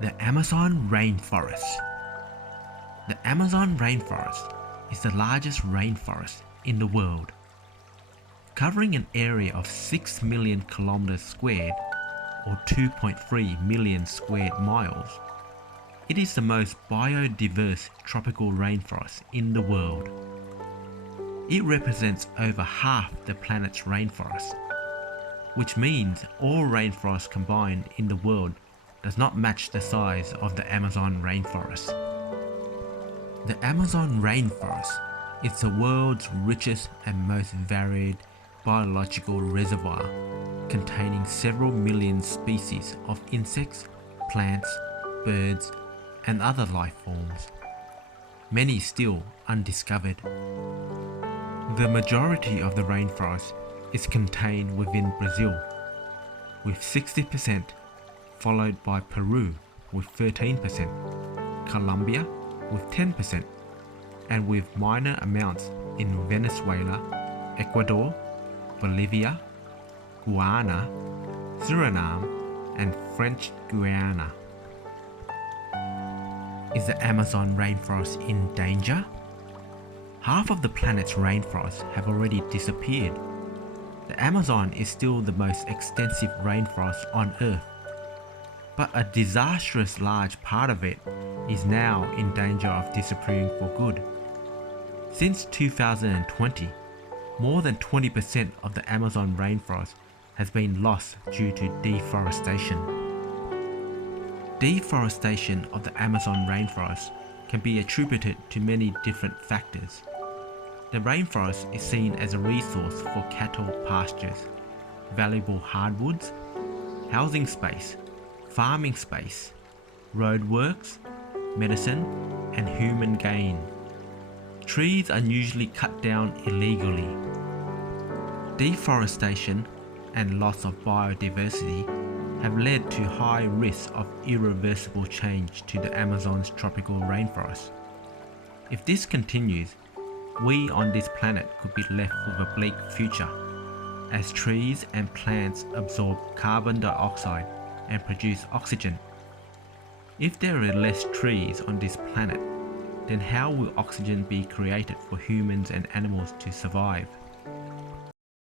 The Amazon Rainforest. The Amazon Rainforest is the largest rainforest in the world, covering an area of 6 million kilometers squared or 2.3 million square miles. It is the most biodiverse tropical rainforest in the world. It represents over half the planet's rainforest, which means all rainforests combined in the world does not match the size of the Amazon rainforest. The Amazon rainforest is the world's richest and most varied biological reservoir, containing several million species of insects, plants, birds, and other life forms, many still undiscovered. The majority of the rainforest is contained within Brazil, with 60%, followed by Peru with 13%, Colombia with 10%, and with minor amounts in Venezuela, Ecuador, Bolivia, Guyana, Suriname, and French Guiana. Is the Amazon rainforest in danger? Half of the planet's rainforests have already disappeared. The Amazon is still the most extensive rainforest on Earth, but a disastrous large part of it is now in danger of disappearing for good. Since 2020, more than 20% of the Amazon rainforest has been lost due to deforestation. Deforestation of the Amazon rainforest can be attributed to many different factors. The rainforest is seen as a resource for cattle pastures, valuable hardwoods, housing space, farming space, roadworks, medicine, and human gain. Trees are usually cut down illegally. Deforestation and loss of biodiversity have led to high risks of irreversible change to the Amazon's tropical rainforest. If this continues, we on this planet could be left with a bleak future, as trees and plants absorb carbon dioxide and produce oxygen. If there are less trees on this planet, then how will oxygen be created for humans and animals to survive?